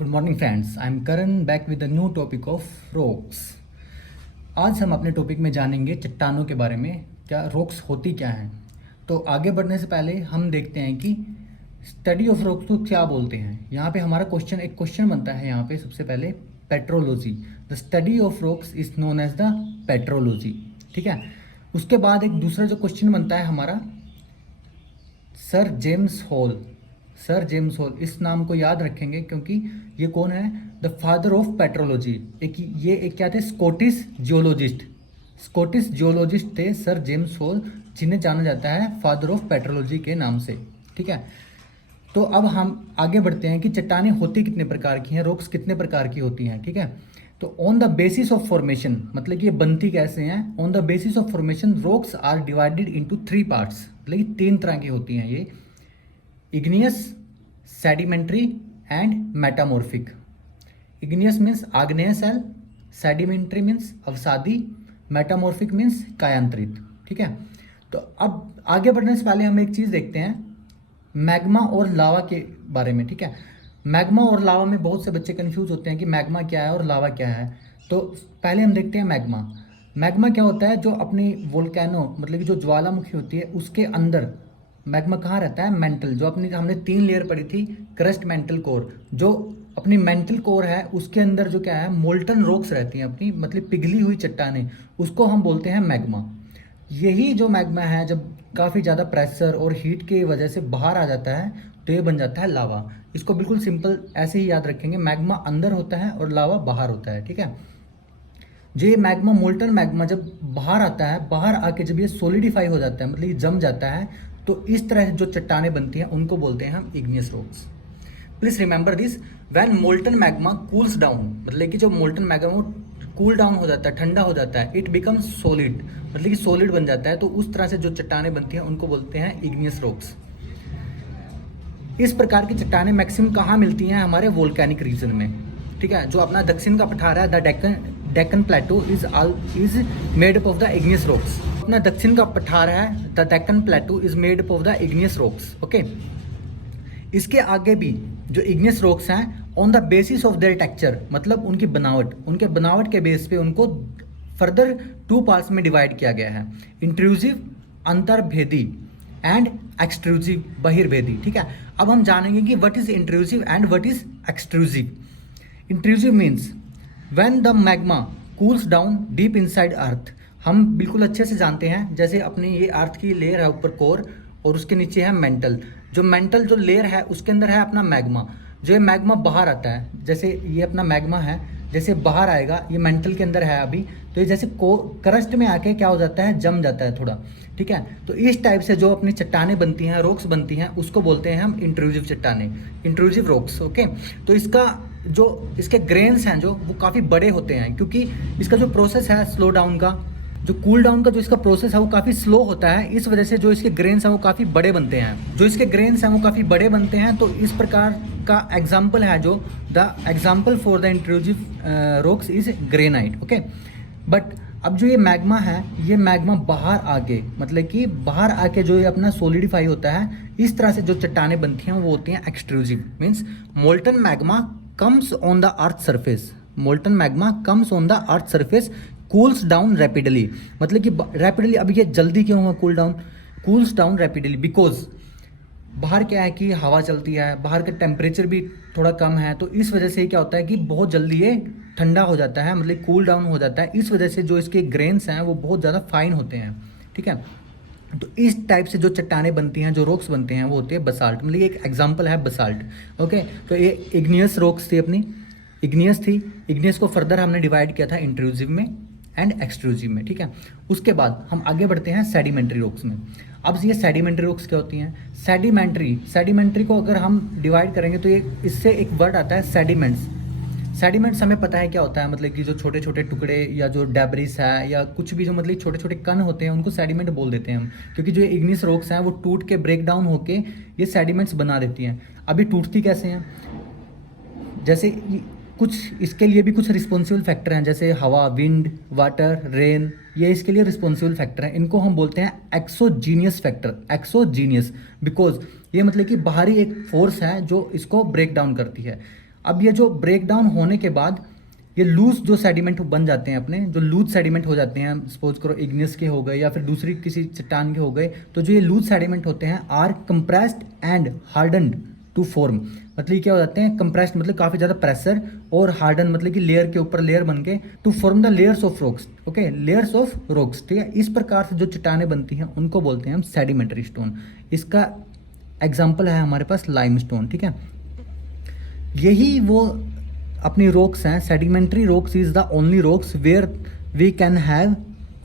Good morning friends, I am Karan back with the new topic of rocks. आज हम अपने topic में जानेंगे चट्टानों के बारे में, क्या रॉक्स होती क्या हैं। तो आगे बढ़ने से पहले हम देखते हैं कि स्टडी ऑफ रॉक्स को क्या बोलते हैं। यहाँ पे हमारा एक क्वेश्चन बनता है यहाँ पे सबसे पहले petrology. The study of rocks is known as the petrology. ठीक है, उसके बाद एक दूसरा जो क्वेश्चन बनता है हमारा sir James hall. Sir James hall, इस नाम को याद रखेंगे क्योंकि ये कौन है, द फादर ऑफ पेट्रोलॉजी। एक क्या थे, स्कॉटिश जियोलॉजिस्ट थे सर जेम्स हॉल, जिन्हें जाना जाता है फादर ऑफ पेट्रोलॉजी के नाम से। ठीक है, तो अब हम आगे बढ़ते हैं कि चट्टानें होती कितने प्रकार की हैं, रॉक्स कितने प्रकार की होती हैं। ठीक है, तो on the basis of formation, मतलब कि ये बनती कैसे हैं। On the basis of formation rocks are divided into 3 parts, मतलब कि 3 तरह की होती हैं ये, igneous, sedimentary and metamorphic. Igneous means आग्नेय सेल, सेडिमेंट्री मीन्स अवसादी, मेटामॉर्फिक मीन्स कायांतरित। ठीक है, तो अब आगे बढ़ने से पहले हम एक चीज़ देखते हैं मैग्मा और लावा के बारे में। ठीक है, मैग्मा और लावा में बहुत से बच्चे कंफ्यूज होते हैं कि मैग्मा क्या है और लावा क्या है। तो पहले हम देखते हैं मैग्मा। मैग्मा क्या होता है, जो अपनी वोल्केनो मतलब कि जो ज्वालामुखी होती है उसके अंदर मैग्मा कहाँ रहता है, मेंटल, जो अपनी हमने 3 लेयर पढ़ी थी, क्रस्ट, मेंटल, कोर। जो अपनी मेंटल कोर है उसके अंदर जो क्या है, मोल्टन रॉक्स रहती हैं अपनी, मतलब पिघली हुई चट्टानें, उसको हम बोलते हैं मैग्मा। यही जो मैग्मा है जब काफ़ी ज़्यादा प्रेशर और हीट की वजह से बाहर आ जाता है तो ये बन जाता है लावा। इसको बिल्कुल सिंपल ऐसे ही याद रखेंगे, मैग्मा अंदर होता है और लावा बाहर होता है। ठीक है, जो ये मैग्मा, मोल्टन मैग्मा जब बाहर आता है, बाहर आके जब ये सोलिडिफाई हो जाता है, मतलब ये जम जाता है, तो इस तरह से जो चट्टानें बनती हैं उनको बोलते हैं हम igneous rocks. Please remember this, when molten magma cools down, मतलब कि जो मोल्टन मैग्मा कूल डाउन हो जाता है, ठंडा हो जाता है, इट बिकम्स सॉलिड, मतलब कि सॉलिड बन जाता है, तो उस तरह से जो चट्टानें बनती हैं उनको बोलते हैं इग्नियस रॉक्स। इस प्रकार की चट्टानें मैक्सिमम कहाँ मिलती हैं, हमारे वोल्केनिक रीजन में। ठीक है, जो अपना दक्षिण का पठार है, the Deccan plateau is made up of the igneous rocks. अपना दक्षिण का पठार है, the Deccan plateau is made up of the igneous rocks. Okay, इसके आगे भी जो इग्नियस रॉक्स हैं, on the basis of their texture, मतलब उनकी बनावट के बेस पे उनको फर्दर 2 पार्ट्स में डिवाइड किया गया है, इंट्रूसिव, अंतर्भेदी, एंड एक्सट्रूसिव, बहिर्भेदी। ठीक है, अब हम जानेंगे कि what is intrusive and what is extrusive. Intrusive means when the magma cools down deep inside earth. हम बिल्कुल अच्छे से जानते हैं, जैसे अपनी ये अर्थ की लेयर है ऊपर कोर, और उसके नीचे है मेंटल। जो लेयर है उसके अंदर है अपना मैग्मा। जो ये मैग्मा बाहर आता है, जैसे ये अपना मैग्मा है, जैसे बाहर आएगा, ये मेंटल के अंदर है अभी, तो ये जैसे क्रस्ट में आके क्या हो जाता है, जम जाता है थोड़ा। ठीक है, तो इस टाइप से जो अपनी चट्टानें बनती हैं, रॉक्स बनती हैं, उसको बोलते हैं हम इंट्रूसिव चट्टानें, इंट्रूसिव रॉक्स। ओके, तो इसके ग्रेन्स हैं जो वो काफ़ी बड़े होते हैं, क्योंकि इसका जो प्रोसेस है स्लो डाउन का, जो कूल डाउन का जो इसका प्रोसेस है वो काफ़ी स्लो होता है। इस वजह से जो इसके ग्रेन्स हैं वो काफ़ी बड़े बनते हैं। तो इस प्रकार का एग्जाम्पल है, जो the example for the intrusive rocks is granite. Okay, but अब जो ये मैग्मा है, ये मैग्मा बाहर आके, मतलब कि बाहर आके जो ये अपना सोलिडिफाई होता है, इस तरह से जो चट्टानें बनती हैं वो होती हैं extrusive. Means molten magma comes on the earth surface, cools down rapidly, मतलब कि रैपिडली, अब ये जल्दी क्यों हुआ कूल्स डाउन रैपिडली, बिकॉज बाहर क्या है कि हवा चलती है, बाहर का टेम्परेचर भी थोड़ा कम है, तो इस वजह से क्या होता है कि बहुत जल्दी ये ठंडा हो जाता है, मतलब कूल डाउन हो जाता है। इस वजह से जो इसके ग्रेन्स हैं वो बहुत ज़्यादा फाइन होते हैं। ठीक है, तो इस टाइप से जो चट्टानें बनती हैं, जो रॉक्स बनते हैं, वो होती है बसाल्ट, मतलब ये एक एग्जाम्पल है बसाल्ट। ओके, तो ये इग्नियस रॉक्स थी, अपनी इग्नियस को फर्दर हमने डिवाइड किया था इंट्रूसिव में एंड एक्सट्रूसिव में। ठीक है, उसके बाद हम आगे बढ़ते हैं सेडिमेंट्री रॉक्स में। अब ये सेडिमेंट्री रॉक्स क्या होती हैं, सेडिमेंट्री को अगर हम डिवाइड करेंगे तो ये इससे एक वर्ड आता है सेडिमेंट्स हमें पता है क्या होता है, मतलब कि जो छोटे छोटे टुकड़े या जो डेब्रिस है या कुछ भी जो मतलब छोटे छोटे कण होते हैं उनको सेडिमेंट बोल देते हैं हम, क्योंकि जो इग्नियस रॉक्स हैं वो टूट के ब्रेक डाउन होके ये सेडिमेंट्स बना देती हैं। अभी टूटती कैसे हैं, जैसे कुछ इसके लिए भी कुछ रिस्पॉन्सिबल फैक्टर हैं, जैसे हवा, विंड, वाटर, रेन, ये इसके लिए रिस्पॉन्सिबल फैक्टर हैं। इनको हम बोलते हैं एक्सोजीनियस बिकॉज ये मतलब कि बाहरी एक फोर्स है जो इसको ब्रेक डाउन करती है। अब ये जो ब्रेक डाउन होने के बाद ये लूज जो सेडिमेंट बन जाते हैं अपने, जो लूज सेडिमेंट हो जाते हैं, सपोज करो इग्नियस के हो गए या फिर दूसरी किसी चट्टान के हो गए, तो जो ये लूज सेडिमेंट होते हैं are compressed and hardened to form. मतलब ये क्या हो जाते हैं, कंप्रेस्ड मतलब काफ़ी ज़्यादा प्रेशर, और हार्डन मतलब कि लेयर के ऊपर लेयर बन के, to form the layers of rocks. Okay, layers of rocks, ठीक है। इस प्रकार से जो चट्टानें बनती हैं उनको बोलते हैं हम सेडिमेंट्री स्टोन। इसका एग्जाम्पल है हमारे पास लाइमस्टोन, ठीक है। यही वो अपनी रॉक्स हैं। Sedimentary rocks is the only rocks where we can have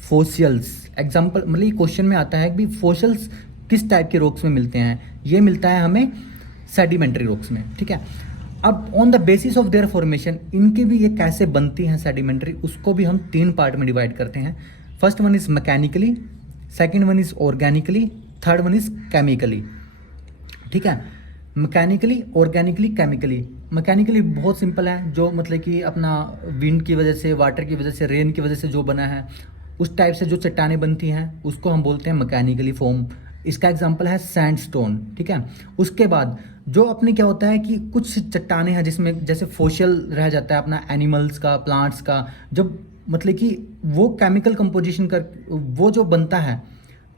fossils. Example मतलब क्वेश्चन में आता है कि फोसिल्स किस टाइप के रॉक्स में मिलते हैं, ये मिलता है हमें सेडिमेंट्री रॉक्स में, ठीक है। अब on the basis of there formation, इनकी भी ये कैसे बनती हैं सेडिमेंट्री, उसको भी हम 3 पार्ट में डिवाइड करते हैं। First one is mechanically, second one is organically, third one is chemically, ठीक है। Mechanically, organically, chemically. मैकेनिकली बहुत सिंपल है, जो मतलब कि अपना विंड की वजह से, वाटर की वजह से, रेन की वजह से जो बना है, उस टाइप से जो चट्टानें बनती हैं उसको हम बोलते हैं मैकेनिकली फॉर्म। इसका एग्जांपल है सैंडस्टोन, ठीक है। उसके बाद जो अपने क्या होता है कि कुछ चट्टानें हैं जिसमें जैसे फोसिल रह जाता है अपना एनिमल्स का, प्लांट्स का, जब मतलब कि वो केमिकल कंपोजिशन कर वो जो बनता है,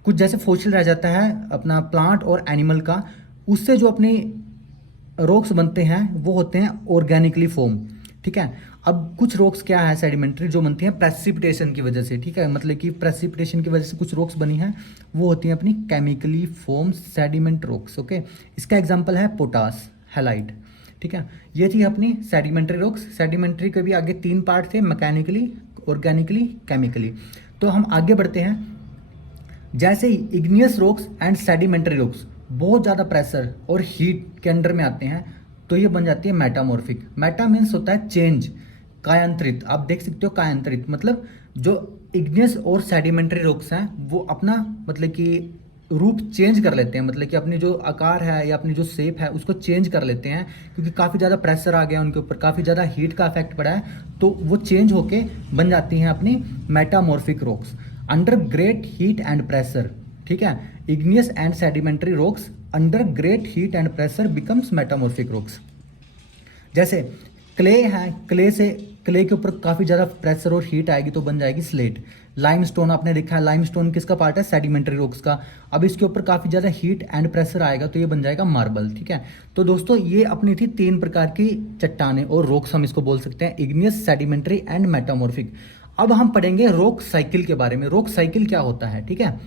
कुछ जैसे फोसिल रह जाता है अपना प्लांट और एनिमल का, उससे जो अपने रॉक्स बनते हैं वो होते हैं ऑर्गेनिकली फॉर्म, ठीक है। अब कुछ रॉक्स क्या है सेडिमेंट्री जो बनती हैं प्रेसिपिटेशन की वजह से, ठीक है। मतलब कि प्रेसिपिटेशन की वजह से कुछ रॉक्स बनी हैं, वो होती हैं अपनी chemically form sediment rocks, okay. इसका एग्जांपल है पोटास हैलाइड, ठीक है। ये थी अपनी सेडिमेंट्री रॉक्स। सेडिमेंट्री के भी आगे 3 पार्ट थे, मैकेनिकली, ऑर्गेनिकली, केमिकली। तो हम आगे बढ़ते हैं। जैसे ही igneous rocks and sedimentary rocks बहुत ज़्यादा प्रेशर और हीट के अंडर में आते हैं तो ये बन जाती है मेटामॉर्फिक। मेटा मीन्स होता है चेंज, कायांतरित। आप देख सकते हो कायांतरित मतलब जो इग्नियस और सेडिमेंट्री रॉक्स हैं वो अपना मतलब कि रूप चेंज कर लेते हैं, मतलब कि अपनी जो आकार है या अपनी जो शेप है उसको चेंज कर लेते हैं, क्योंकि काफ़ी ज़्यादा प्रेशर आ गया उनके ऊपर, काफ़ी ज़्यादा हीट का इफेक्ट पड़ा है, तो वो चेंज होके बन जाती हैं अपनी metamorphic rocks under great heat and pressure, ठीक है। Igneous and sedimentary rocks under great heat and pressure becomes metamorphic rocks. जैसे क्ले है, क्ले के ऊपर काफ़ी ज़्यादा प्रेशर और हीट आएगी तो बन जाएगी स्लेट। लाइमस्टोन आपने देखा है, लाइमस्टोन किसका पार्ट है, सेडिमेंट्री रॉक्स का। अब इसके ऊपर काफ़ी ज़्यादा हीट एंड प्रेशर आएगा तो ये बन जाएगा मार्बल, ठीक है। तो दोस्तों ये अपनी थी 3 प्रकार की चट्टानें और रॉक्स, हम इसको बोल सकते हैं इग्नियस, सेडिमेंट्री एंड मेटामॉर्फिक। अब हम पढ़ेंगे रॉक साइकिल के बारे में। रॉक साइकिल क्या होता है, ठीक है।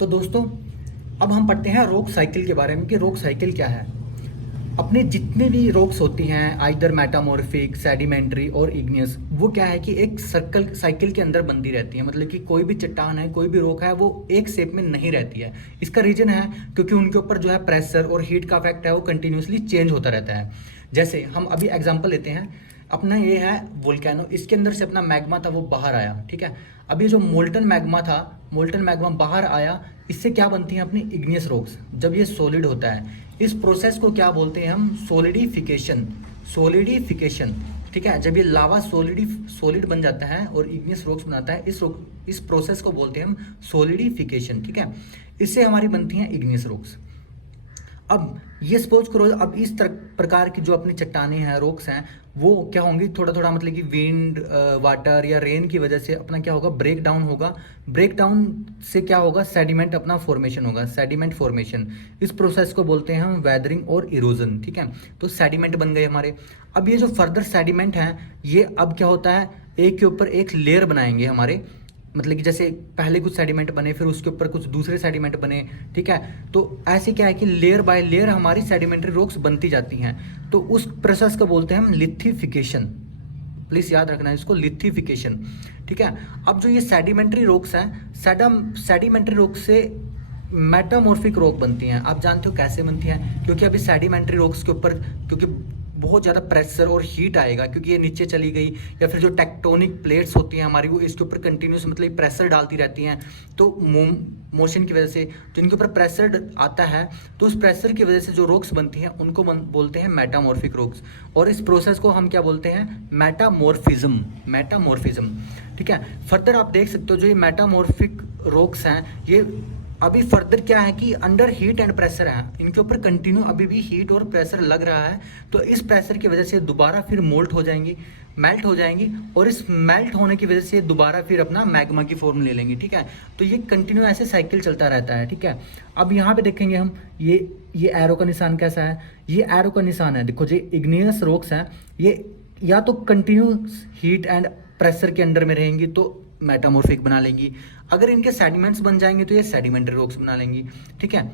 तो दोस्तों अब हम पढ़ते हैं रॉक साइकिल के बारे में कि रॉक साइकिल क्या है। अपने जितने भी रॉक्स होती हैं आइदर मेटामॉर्फिक, सेडिमेंट्री और इग्नियस, वो क्या है कि एक सर्कल साइकिल के अंदर बंधी रहती है। मतलब कि कोई भी चट्टान है, कोई भी रॉक है, वो एक शेप में नहीं रहती है। इसका रीजन है क्योंकि उनके ऊपर जो है प्रेशर और हीट का इफेक्ट है वो कंटिन्यूसली चेंज होता रहता है। जैसे हम अभी एग्जाम्पल लेते हैं, अपना ये है वोल्केनो, इसके अंदर से अपना मैग्मा था वो बाहर आया, ठीक है। अब ये जो मोल्टन मैग्मा था, मोल्टन मैग्मा बाहर आया, इससे क्या बनती हैं अपनी इग्नियस रॉक्स। जब ये सॉलिड होता है, इस प्रोसेस को क्या बोलते हैं हम, सॉलिडिफिकेशन, सॉलिडिफिकेशन, ठीक है। जब ये लावा सॉलिड बन जाता है और इग्नियस रॉक्स बनाता है, इस प्रोसेस को बोलते हैं हम सॉलिडिफिकेशन, ठीक है। इससे हमारी बनती हैं इग्नियस रॉक्स। अब ये सपोज करो, अब इस प्रकार की जो अपनी चट्टानें हैं, रॉक्स हैं, वो क्या होंगी, थोड़ा थोड़ा मतलब कि विंड, वाटर या रेन की वजह से अपना क्या होगा, ब्रेक डाउन होगा। ब्रेक डाउन से क्या होगा, सेडिमेंट अपना फॉर्मेशन होगा, सेडिमेंट फॉर्मेशन। इस प्रोसेस को बोलते हैं हम वेदरिंग और इरोजन, ठीक है। तो सेडिमेंट बन गए हमारे। अब ये जो फर्दर सेडिमेंट हैं, ये अब क्या होता है, एक के ऊपर एक लेयर बनाएंगे हमारे, मतलब कि जैसे पहले कुछ सेडिमेंट बने, फिर उसके ऊपर कुछ दूसरे सेडिमेंट बने, ठीक है। तो ऐसे क्या है कि लेयर बाय लेयर हमारी सेडिमेंट्री रॉक्स बनती जाती हैं। तो उस प्रोसेस को बोलते हैं हम लिथिफिकेशन। प्लीज़ याद रखना है इसको, लिथिफिकेशन, ठीक है। अब जो ये सेडिमेंट्री रॉक्स हैं, सेडिमेंट्री रॉक्स से मेटामॉर्फिक रॉक बनती हैं। आप जानते हो कैसे बनती हैं, क्योंकि अभी सेडिमेंट्री रॉक्स के ऊपर क्योंकि बहुत ज़्यादा प्रेशर और हीट आएगा, क्योंकि ये नीचे चली गई, या फिर जो टेक्टोनिक प्लेट्स होती हैं हमारी, वो इसके ऊपर कंटिन्यूस मतलब प्रेशर डालती रहती हैं। तो मोशन की वजह से जो इनके ऊपर प्रेशर आता है, तो उस प्रेशर की वजह से जो रॉक्स बनती हैं उनको बोलते हैं मेटामॉर्फिक रॉक्स। और इस प्रोसेस को हम क्या बोलते हैं, मेटामॉर्फिज्म, मेटामॉर्फिज्म, ठीक है। फर्दर आप देख सकते हो जो ये मेटामॉर्फिक रॉक्स हैं, ये अभी फर्दर क्या है कि अंडर हीट एंड प्रेशर है, इनके ऊपर कंटिन्यू अभी भी हीट और प्रेशर लग रहा है, तो इस प्रेशर की वजह से दोबारा फिर मोल्ट हो जाएंगी, मेल्ट हो जाएंगी, और इस मेल्ट होने की वजह से दोबारा फिर अपना मैग्मा की फॉर्म ले लेंगी, ठीक है। तो ये कंटिन्यू ऐसे साइकिल चलता रहता है, ठीक है। अब यहाँ पे देखेंगे हम, ये एरो का निशान कैसा है, ये एरो का निशान है, देखो जो इग्नियस रॉक्स हैं ये या तो कंटिन्यू हीट एंड प्रेशर के अंडर में रहेंगी तो मेटामॉर्फिक बना लेंगी, अगर इनके सेडिमेंट्स बन जाएंगे तो ये सेडिमेंट्री रॉक्स बना लेंगी, ठीक है।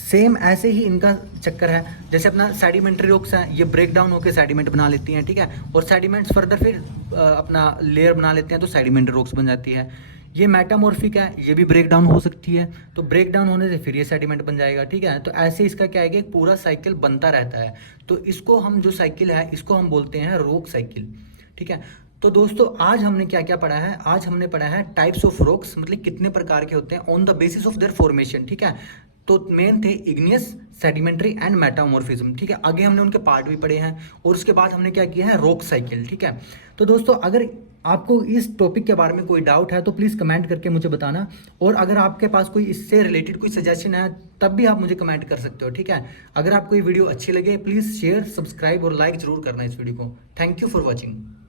सेम ऐसे ही इनका चक्कर है, जैसे अपना सेडिमेंट्री रॉक्स हैं, ये ब्रेक डाउन होकर सेडिमेंट बना लेती हैं, ठीक है, और सेडिमेंट्स फर्दर फिर अपना लेयर बना लेते हैं तो सेडिमेंट्री रॉक्स बन जाती है। ये मेटामॉर्फिक है, ये भी ब्रेक डाउन हो सकती है, तो ब्रेक डाउन होने से फिर ये सेडिमेंट बन जाएगा, ठीक है। तो ऐसे इसका क्या है कि एक पूरा साइकिल बनता रहता है, तो इसको हम जो साइकिल है इसको हम बोलते हैं रॉक साइकिल, ठीक है। तो दोस्तों आज हमने क्या क्या पढ़ा है, आज हमने पढ़ा है टाइप्स ऑफ रॉक्स, मतलब कितने प्रकार के होते हैं on the basis of there formation, ठीक है। तो मेन थे इग्नियस, सेडिमेंट्री एंड मेटामॉर्फिज्म, ठीक है। आगे हमने उनके पार्ट भी पढ़े हैं, और उसके बाद हमने क्या किया है, रॉक साइकिल, ठीक है। तो दोस्तों अगर आपको इस टॉपिक के बारे में कोई डाउट है तो प्लीज़ कमेंट करके मुझे बताना, और अगर आपके पास कोई इससे रिलेटेड कोई सजेशन है तब भी आप मुझे कमेंट कर सकते हो, ठीक है। अगर आपको ये वीडियो अच्छी लगे प्लीज़ शेयर, सब्सक्राइब और लाइक जरूर करना इस वीडियो को। Thank you for watching.